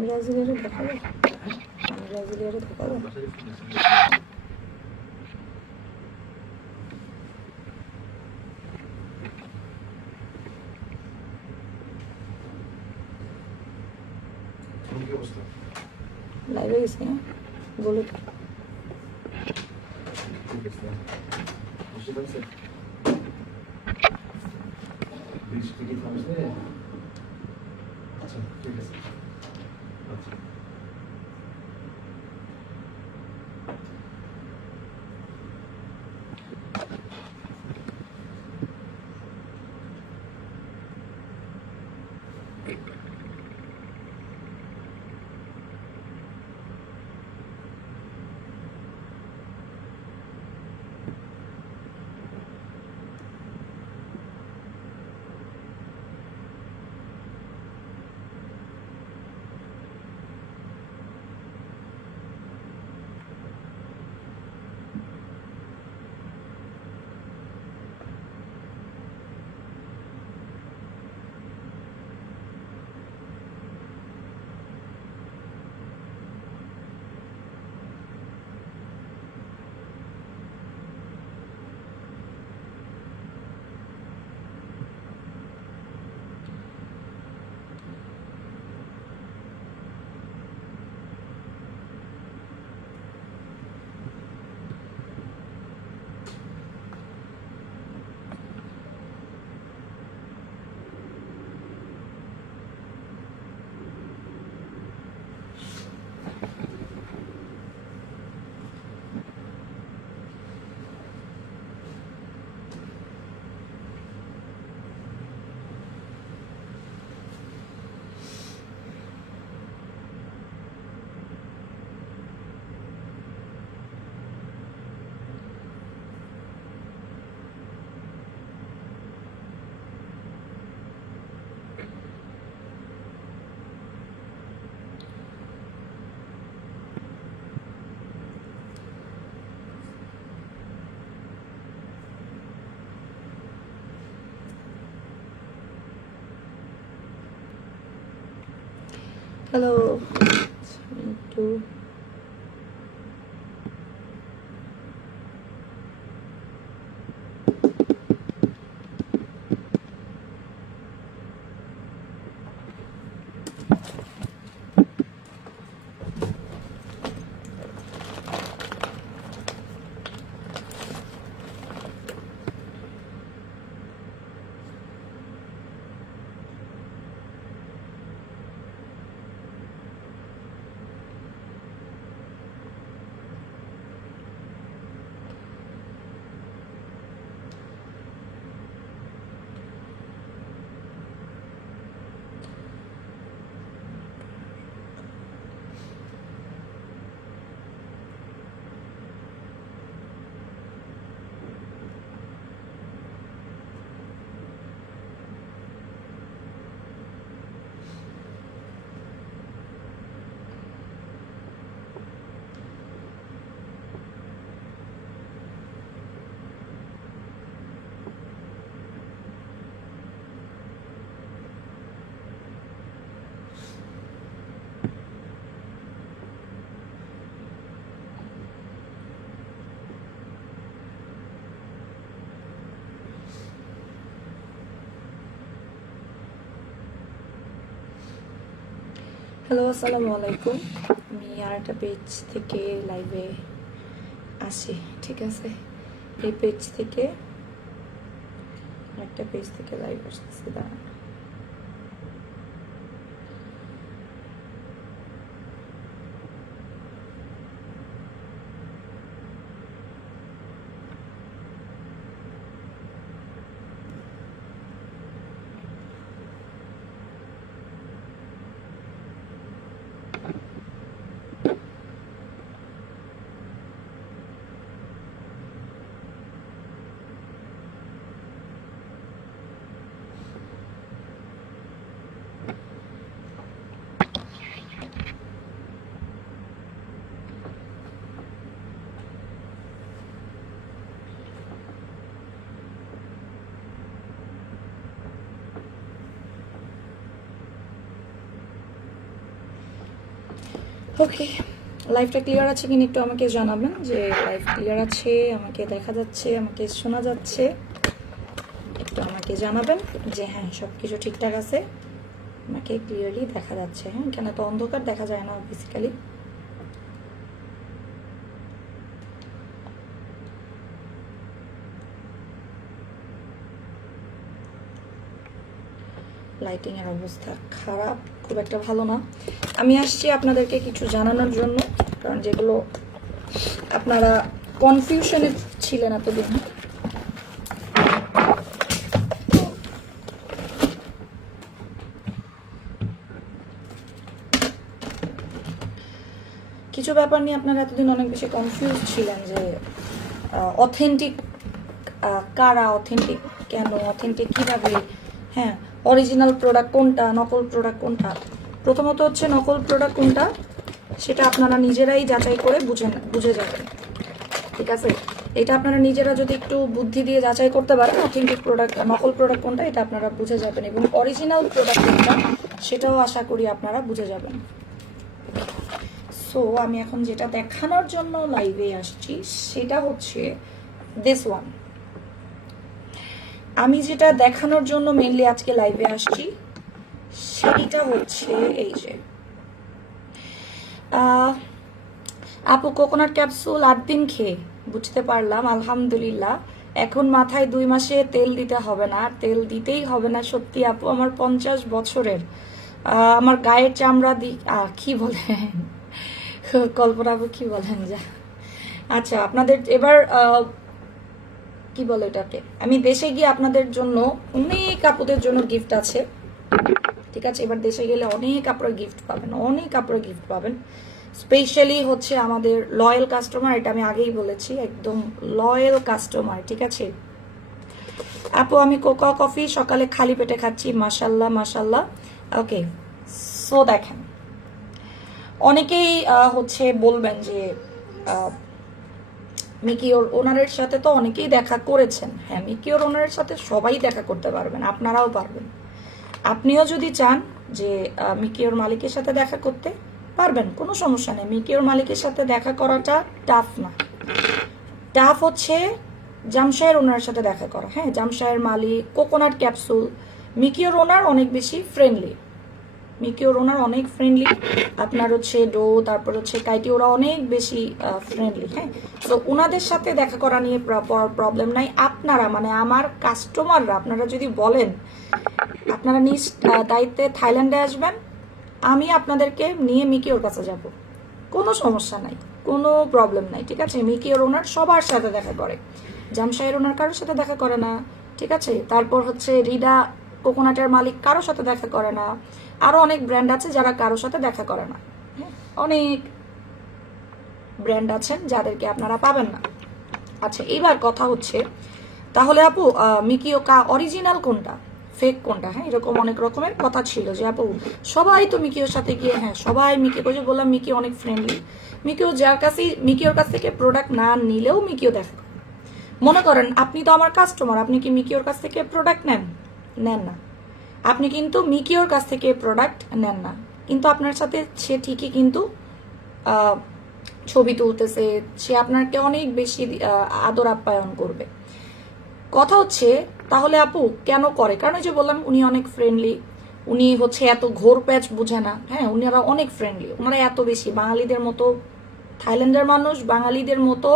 ব্রাজিলিয়ারে দেখাবো, ব্রাজিলিয়ারে দেখাবো। লাইভে গেছি, হ্যাঁ বলে বৃষ্টি কি থামছে? আচ্ছা ঠিক আছে। আচ্ছা হ্যালো মিন্টু। হ্যালো আসসালামু আলাইকুম। আমি আর একটা পেজ থেকে লাইভে আসি, ঠিক আছে? এই পেজ থেকে একটা পেজ থেকে লাইভ আসতেছি, দাঁড়ান। ওকে, লাইভটা ক্লিয়ার আছে কিনা একটু আমাকে জানাবেন, যে লাইভ ক্লিয়ার আছে, আমাকে দেখা যাচ্ছে, আমাকে শোনা যাচ্ছে, একটু আমাকে জানাবেন যে হ্যাঁ সব কিছু ঠিকঠাক আছে, আমাকে ক্লিয়ারলি দেখা যাচ্ছে। হ্যাঁ, কেন তো অন্ধকার দেখা যায় না বেসিক্যালি। লাইটিং এর অবস্থা খারাপ, খুব একটা ভালো না। আমি আসছি আপনাদেরকে কিছু জানানোর জন্য, কারণ যেগুলো আপনারা কনফিউশনে ছিলেন এতদিন। কিছু ব্যাপার নিয়ে আপনারা এতদিন অনেক বেশি কনফিউজ ছিলেন, যে অথেন্টিক কারা, অথেন্টিক কেন, অথেন্টিক কিভাবে, হ্যাঁ অরিজিনাল প্রোডাক্ট কোনটা, নকল প্রোডাক্ট কোনটা। প্রথমত হচ্ছে নকল প্রোডাক্ট কোনটা সেটা আপনারা নিজেরাই যাচাই করে বুঝে যাবেন, ঠিক আছে। এটা আপনারা নিজেরা যদি একটু বুদ্ধি দিয়ে যাচাই করতে পারেন, অথেন্টিক প্রোডাক্ট নকল প্রোডাক্ট কোনটা এটা আপনারা বুঝে যাবেন, এবং অরিজিনাল প্রোডাক্ট কোনটা সেটাও আশা করি আপনারা বুঝে যাবেন। সো আমি এখন যেটা দেখানোর জন্য লাইভে আসছি সেটা হচ্ছে দিস ওয়ান। আমি যেটা দেখানোর জন্য মেনলি আজকে লাইভে আসছি সেইটা হচ্ছে এই যে আপু কোকোনাট ক্যাপসুল 8 দিন খেয়ে বুঝতে পারলাম, আলহামদুলিল্লাহ। এখন মাথায় 2 মাসে তেল দিতে হবে না, তেল দিতেই হবে না। সত্যি আপু, আমার 50 বছরের আমার গায়ের চামড়া কি বলেন কল্পনা আপু কি বলেন যা। আচ্ছা, আপনাদের এবার কি বলে এটাকে, আমি দেশে গিয়ে আপনাদের জন্য অনেক আপুদের জন্য গিফট আছে, ঠিক আছে। এবার দেশে গেলে অনেক আপনারা গিফট পাবেন, অনেক আপনারা গিফট পাবেন। স্পেশালি হচ্ছে আমাদের লয়াল কাস্টমার, এটা আমি আগেই বলেছি, একদম লয়াল কাস্টমার, ঠিক আছে। আপু আমি কোকো কফি সকালে খালি পেটে খাচ্ছি, মাশাল্লাহ মাশাল্লাহ। ওকে, সো দেখেন, অনেকেই হচ্ছে বলবেন যে মিকিওর ওনারের সাথে তো অনেকেই দেখা করেছেন। হ্যাঁ, মিকিওর ওনারের সাথে সবাই দেখা করতে পারবেন, আপনারাও পারবেন। আপনিও যদি চান যে মিকিওর মালিকের সাথে দেখা করতে পারবেন, কোনো সমস্যা নেই। মিকিওর মালিকের সাথে দেখা করাটা টাফ না, টাফ হচ্ছে জামশায়ের ওনার সাথে দেখা করা। হ্যাঁ, জামশায়ের মালিক, কোকোনাট ক্যাপসুল, মিকিওর ওনার অনেক বেশি ফ্রেন্ডলি, মিকিওর ওনার অনেক ফ্রেন্ডলি। আপনার হচ্ছে ডো, তারপর হচ্ছে কাইটি, ওরা অনেক বেশি ফ্রেন্ডলি। হ্যাঁ, তো ওনাদের সাথে দেখা করা নিয়ে প্রবলেম নাই। আপনারা মানে আমার কাস্টমাররা আপনারা যদি বলেন আপনারা নিজ দায়িত্বে থাইল্যান্ডে আসবেন, আমি আপনাদেরকে নিয়ে মিকিওর কাছে যাব, কোনো সমস্যা নাই, কোনো প্রবলেম নাই, ঠিক আছে। মিকিওর ওনার সবার সাথে দেখা করে, জামশায়ের ওনার কারোর সাথে দেখা করে না, ঠিক আছে। তারপর হচ্ছে রিডা কোকোনাটের মালিক কারোর সাথে দেখা করে না, আরো অনেক ব্র্যান্ড আছে যারা কারোর সাথে দেখা করে না। অনেক ব্র্যান্ড আছেন যাদেরকে আপনারা পাবেন না। আচ্ছা, এইবার কথা হচ্ছে তাহলে আপু মিকিও অরিজিনাল কোনটা, ফেক কোনটা? হ্যাঁ, এরকম অনেক রকমের কথা ছিল যে আপু সবাই তো মিকিওর সাথে গিয়ে, হ্যাঁ সবাই মিকি, ওই যে বললাম মিকি অনেক ফ্রেন্ডলি। মিকিও যার কাছে, মিকিওর কাছ থেকে প্রোডাক্ট না নিলেও মিকিও দেখা করে। মনে করেন আপনি তো আমার কাস্টমার, আপনি কি মিকিওর কাছ থেকে প্রোডাক্ট নেন না? আপনি কিন্তু মিকিওর কাছ থেকে প্রোডাক্ট নেন না, কিন্তু আপনার সাথে সে ঠিকই কিন্তু ছবি তুলতেছে, সে আপনাকে অনেক বেশি আদর আপ্যায়ন করবে। কথা হচ্ছে তাহলে আপু কেন করে? কারণ ওই যে বললাম উনি অনেক ফ্রেন্ডলি, উনি হচ্ছে এত ঘোর প্যাচ বুঝে না। হ্যাঁ, উনারা অনেক ফ্রেন্ডলি, ওনারা এত বেশি বাঙালিদের মতো, থাইল্যান্ডের মানুষ বাঙালিদের মতো